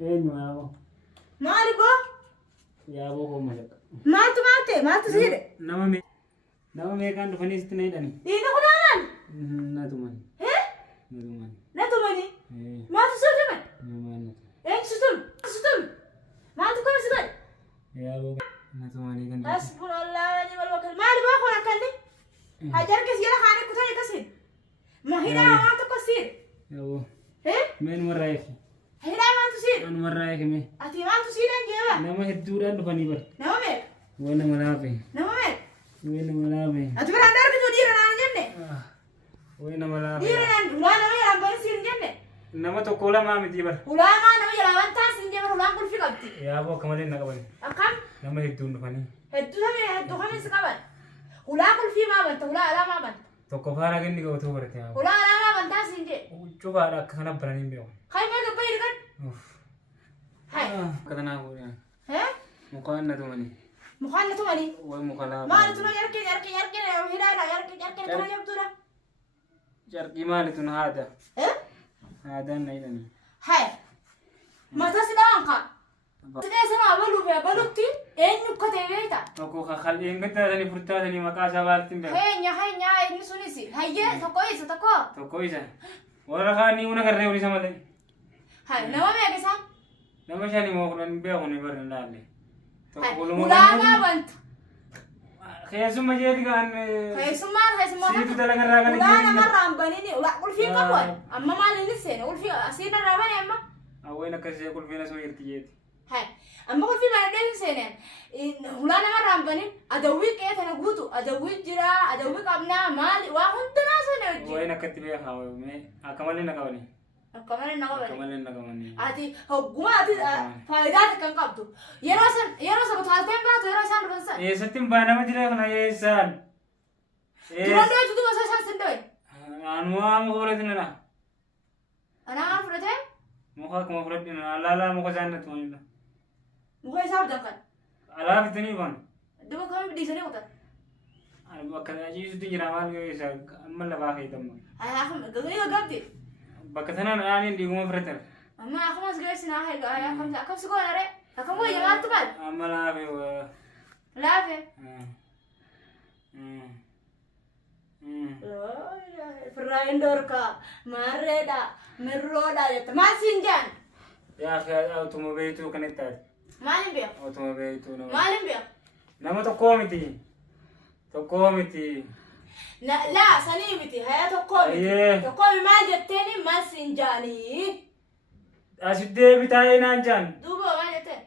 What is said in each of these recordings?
eenyu yaaboo maali boo yaaboo koo malaka maaltu siidhe nama meeqaan dhufanii sitti na hidhani dhiina kunaanan natuman natumani maaltu suutume namaan eenyu sutum maaltu kome si godhe yaaboo natumanii kan hasbunallah wa ni'mal wakiil maali boo kun akkanni hajarkis jala kaanii kutanii kasin mahidhaa waan tokko siidhe yaaboo meen warraa eefi hidhaa maaltu siidhe an warraa eefi mee ati maaltu siidhan jeeba nama hedduudhaan dhufanii bar nama meeqa waan nama laafe waan nama laafe ati biraan darbitu dhiira naan jenne waan nama laafe dhiira naan ulaa nama jalaan bari siin jenne nama tokko lamaa miti bar ulaamaa nama jalaa waan taas hin jenne ulaan kulfi qabdi yaaboo akka malee na qaban akkam nama hedduun dhufanii hedduu kamiin si qaban ulaa kulfii maa banta ulaa alaa maa banta tokko faana ganni qabatuu barate yaaboo ulaa alaa maa bantaa siin jee cufaadha akka kana baranii beeku kai mee gabba hidhigan hai akka tanaa fuudhan mukaan na tumanii mukaan na tumanii way muka laafe maali tuna yarkee hidhaadha yarkee tuna jabduudha jarqii maali tun haada haadaan na hidhanii hai mata si dhawan ka sidee sana balutti eenyu akka ta'e beekta tokko kakaldheen gaddaatanii furtaatanii maqaa isaa baaltiin beeku heenya inni sunis hayyee tokko isa warra kaanii una garree ulisa malee hai nama meeqa isaan nama shanii moo kudhan beeku ni barri laalle ulaamaa wanta keessumma jeeti gaan keessummaa siitu dalagarraa kan ulaa namarraan banini ulfiin qabu amma maal inni seene ulfii asiin irraa bane amma awween akkasii qulfiin asoo jirti jeeti hai amma ulfii mana deemin seeneen ulaa namarraan banin adawwii qeetana guutu adawwii jira adawwii qabnaa maali waa hundanaa seene hojii awween akkatti beekaa mee akka malee na qabani akka malee na qabani ati hogguma ati faayidaa kan qabdu yeroo saba taalteen baatu yeroo isaan dhufan san eessatti hin baanama jira kana eessaan duraan dho'etu duba isaa isaan sin dho'e anumaa muka fudhatinana anaa maal fudhatee muka akkuma fudhadhina alaalaa muka isaan natti manidha muka isaa abdan kan alaa fitanii ban duba kamii dhiisanii kutan bakka ajiisutti jira maal yoo isa amma lafaa fayyadamma gaganii gaggabdi bakka tanaan aaniin dhiiguma fudhatan amma akkumas geessinaa akkam si goona ree akkam wayya maaltu baal amma laafe laafe firraayin dorka maarreedha mirroodha jetta maal siin jaan yaa automobeetuu kan itti taate maalin beeku automobeetuu maalin beeku nama tokkoo miti laa sanii miti haya tokkoomi maal jetteeni maal siin jaanii asitti deebi taa'ee naan jaan duuba maal jetteen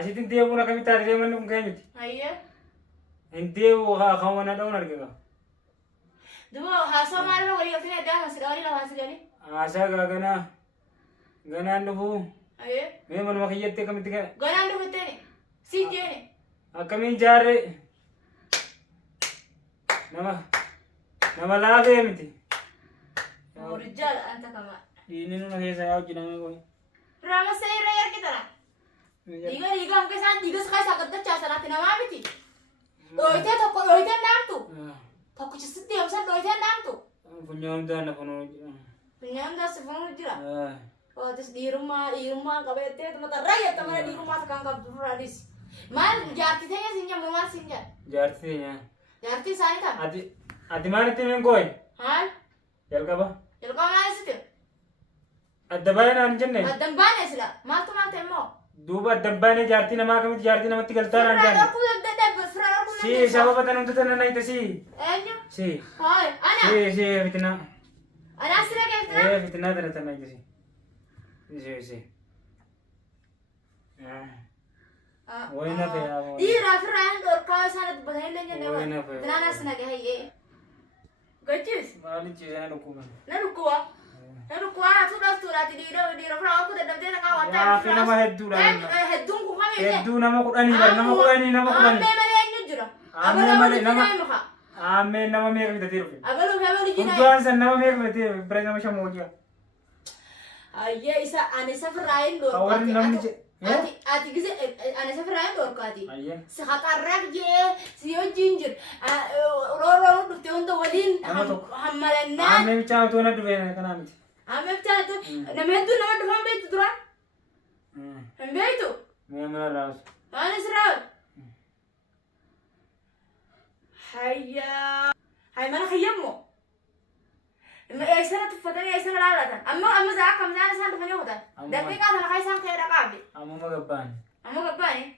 asitti deebuun akkamitti taate deemanni kun keenyuti hayyee hin deebu kan wana dha'uun argina duuba haasawaa maalirra walii galtanii addaa haasidha walii lafa haasidhanii haasaa ganaan dhufuu hayyee mee manuma kiyyattee akkamitti gana ganaan dhufetteeni siin jeeni akkamiin jaarree nama laafee miti Murjal anta kama dhiinni nuna keessa yaa hojjedhamee qoy rama seera ergitana diga hamke isaan digas kaisaa gaddachaa sanaatti namaa miti dhoyteen dhaamtu tokkichisitti deemsan dhoyteen dhaamtu funyoomtaan nafanoo jira funyoomtaan sifanuu jira ootis dhiirummaa qabeettee matarraa jetta mana dhiirummaa takkaan qabdu duraanis maal jaartii teenya siin jammu maal siin jaa jaartii teenya jaartii isaanii kam ati maalitti himeen qoy maal jalqaba maal isiti adda baay'ee naan jenne addan baane sila maaltu maal ta'e immoo duuba addan baay'ee jaartii namaa kamitti jaartii namatti galtaa naan jenne si sababa tan hundata nan ayta si eenyu si hay ana si fitina ana sira ke fitina fitina tan tan ayta si wayna fe amo dira firaan dorka sanad badai lenye ne tanana sina ke haye gachis mali chizana nukuba na rukuwa tu das tu rati dira firaan ku dadam tena ka wata ya fe nama heddu da heddun ku kame heddu nama kudani bar nama kudani amme male enyu jira amme nama me ka tiru abalu jina kuduan san nama me ka tiru brega ma shamoja ayya isa anisa firaan dorka awan namni ati gize anisa firaan dorka ati ayya sakatarrak je siyo jinjir roro dufte hondo walin hammalanna amme bicha to na duve kana miti amme bicha to nama heddu nama dufan beetu dura من الراس أنا إسراء هيا هاي ما نخيمه أي سنة تفتني أي سنة لا لا أما زاك أما زاك سنة تفني وده دقيقة أنا خايف سنة خير قابي أمو ما قباني أما قباني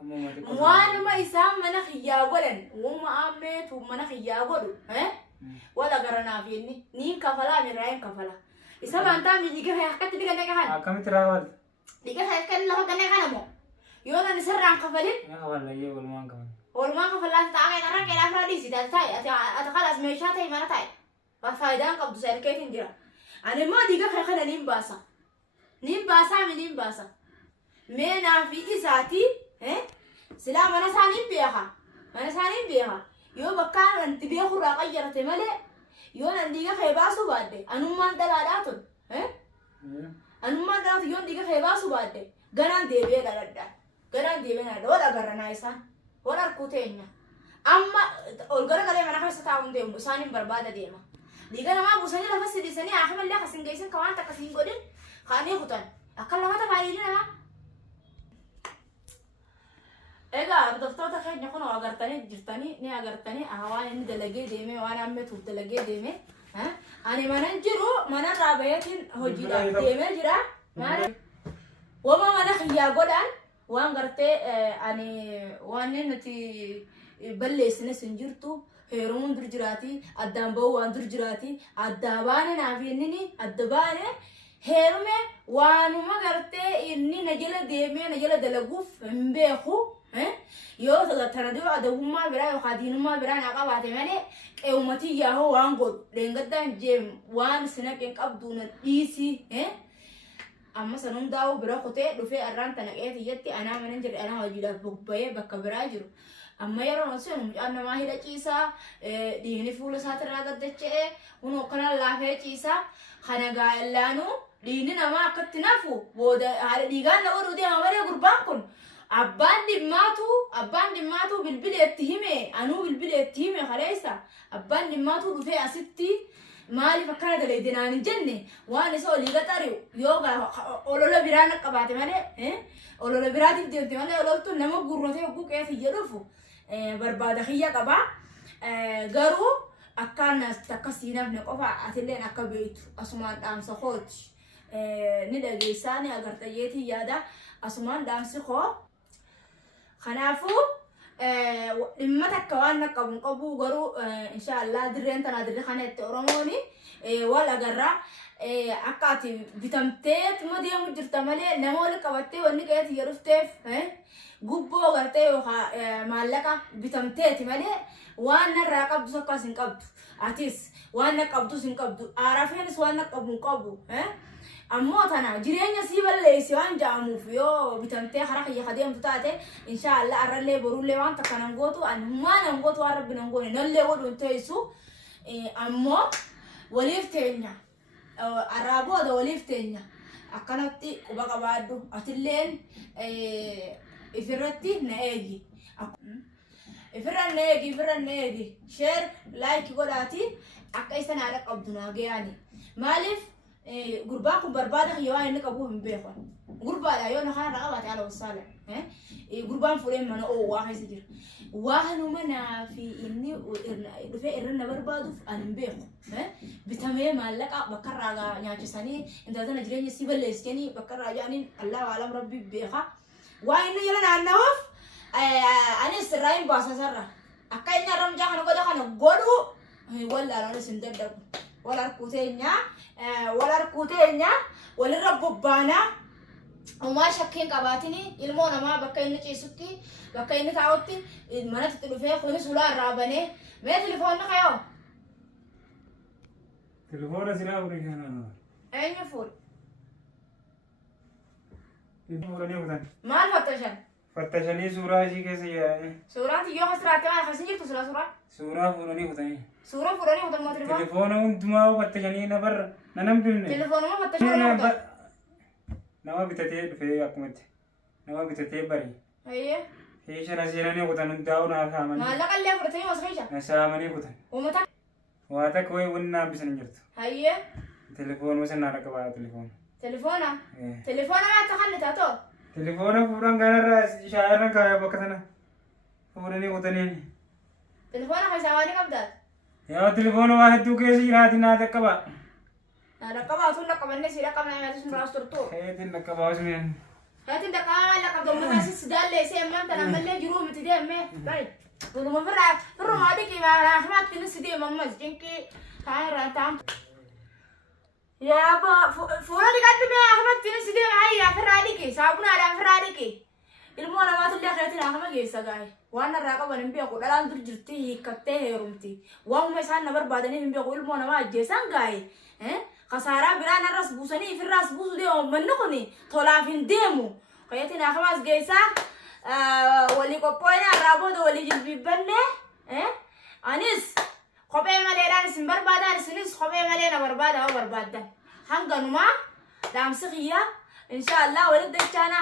أمو ما تقول وانا ما إسام ما نخيا ولن وما أمت وما نخيا ولو ها ولا قرنا فيني نين كفلا من راين كفلا إسام أنت من ديك هي حكت ديك أنا كهان كم تراول ديك هي كان له كنا كهان مو يونا نسر عن كفلين يا والله يا والله ما كمان والما كفلا تعالى نرى كنا أفرادي سيدا تاي أتخلص ميشات هي ما نتاي ففايدان قبض سير كيف نجرا أنا ما ديك هي خنا نيم باسا من نيم باسا منا في إساتي ها سلام أنا سانين بيها يو بكان أنت بيها خرا غيرت ملء يو ننديك خيباسو بعد أنو ما دلالاتون ها أنو ما دلالات يو ننديك خيباسو بعد غنان ديبي لا ولا غرنا إنسان ولا ركوتينيا أما أولغرا كلام أنا خمسة تعاون ديم بسانين بربادة ديما ديكنا ما بساني لفس دي سني أحمل لها خسين جيسن كمان تكسين قدين خاني خطان أكل لما تفعليني ما إيجا دفترة خير نكون أغرتني جرتني ني أغرتني أهواني ندلقي ديمي وأنا أمي تدلقي ديمي ها أنا ما ننجرو ما نرى بيتين هجيرا ديمي جرا ما وما ما نخيا قدان وان غرتي أنا واني نتي بلسنا سنجرتو هيرون درجراتي أدامبو وان درجراتي أداباني نافيني أدباني هيرمي وانو ما غرتي إني نجلا ديمي نجلا دلقوف مبيخو yoo taratana adawummaa biraa yookaan diinummaa biraa naqa baate malee qe'ummatii yaahoo waan godhu leengaddaan jeem waan sinaqeen qabduuna dhiisii amma san hundaa'uu bira kutee dhufee arraan tana qeeti jetti anaa mana jedhe anaa hojiidhaaf bobbayee bakka biraa jiru amma yeroo nasiin mucaan namaa hidha ciisaa dhiigni fuula isaatirraa gaddacha'ee hunoo kana laafee ciisaa kana gaa'illaanuu dhiigni namaa akkatti nafu booda haala dhiigaan na oduu deema malee gurbaan kun abbaan dhimmaatu bilbila itti hime anuu bilbila itti hime kaleessa abbaan dhimmaatu dhufee asitti maaliif akkana dalaydee naan hin jenne waan isa olii gaxari'u yoo olola biraa naqqabaate malee olola biraatiif deemte malee ololtuun nama gurrotee hogguu qeetii jedhuuf barbaada kiyya qabaa garuu akkaan akkasii nafne qofa atilleen akka beektu asumaan dhaamsa kooti ni dhageessaa ni agartayyeetii yaada asumaan dhaamsi koo خنافو لما تكوان نقبون قبو قرو إن شاء الله درين تنا دري خانة أورموني ولا جرا أكاتي بتمتت ما دي مجرد تملي نمول كبتة وني كيت يرفتف جوبو قرتة وخا مالكا بتمتت ملي وانا راكب سكا سنكبت أتيس وانا كبتو سنكبتو عارفين سوانا كبون قبو أمو تنا جرينا سيبل ليس وان جامو فيو بتمتى خرق يخدم تتاته إن شاء الله أرلي برولي وان تكنمغوتو أن ما نمغوتو عرب بنمغوني نللي ودون تيسو أمو وليفتينا عربو ده وليفتينا أكنتي وبقى بعدو أتلين إفرتي نأجي إفرن نأجي شير لايك قولاتي أكيسنا على قبضنا جياني مالف غرباكم بربادك يوان انك ابوه مبيخون غربا يونا خان رقبات على وصالح غربان فلين من او واحد سجر واحد منا في اني دفي ارنا بربادو ان مبيخون بتمام مالك بكرا نياچساني انت انا جريني سيبل ليسكني بكرا يعني الله اعلم ربي بيخا وين يلنا النوف انا سرايم باسسرا اكاينا رمجا خنو غدو ولا انا سندد ولا ركوتينيا ولا ربوبانا وما شكين قباتني المونا ما بكاين نجيسكي بكاين تعوتي المنات تلفيه خوني سولا رابني ما تليفونك يا تليفون سلا وري هنا اين فول تليفون ما الفتشن فتشني سورة شيء كذي يعني سورة يو حسرات ما خسنجي تسلا سورة فلاني هتاني سورة فلاني هتم ما تليفون تليفون دماغ فتشني نبر ننام بيلنا تليفون ما فتشني نما بتتيه في أكمل نما بتتيه بري هي شنا سيراني هتان نداونا خامن ما لقى اللي فرتني وصخيشة نسامني هتان ومتى وهذا كوي ونا بسنجرت هي تليفون وسنا ركبا تليفونا تليفونا ما تخلت هاتو Telefoona fuudhan kanarraa shaayirra kaaya bakka sana. Fuudhanii qotanii. Telefoona keessaa qabdaat. Yaa telefoona waa hedduu keessa jiraati naa dhaqqaba. Naa dhaqqaba tun dhaqqabanne si dhaqqabna nyaata sun raas turtu. Heetiin dhaqqabaa osmeen. Heetiin dhaqqabaa dhaqqabdu mataa si daallee si ammaan tan ammallee jiruu miti deemee. Bari. Duruma firrumaa dhiqii raafamaatti ni si deemammas jinqii kaayirraa taa'am. Yaa fuula dhiqatti mee raafamaatti ni si deema hayyaa firraa dhiqii saabunaadhaan firraa dhiqii. Ilmoo namaatillee keetiin haafama geessa gaa'e. Waan narraa qaban hin beeku dhalaan dur jirti hiikkattee heerumti. Waanuma isaan na barbaadanii hin beeku ilmoo namaa ajjeesan gaa'e. Kasaaraa biraa narras buusanii ifirraas buusu deemu manni kuni tolaaf hin deemu. Keetiin haafamaas geessaa walii qophooyina irraa booda walii jilbiibbanne. Anis kophee maleedhaan isin barbaadan isinis kophee malee na barbaada waa barbaaddan. Hanganumaa dhaamsi kiyyaa inshallah walitti dachaana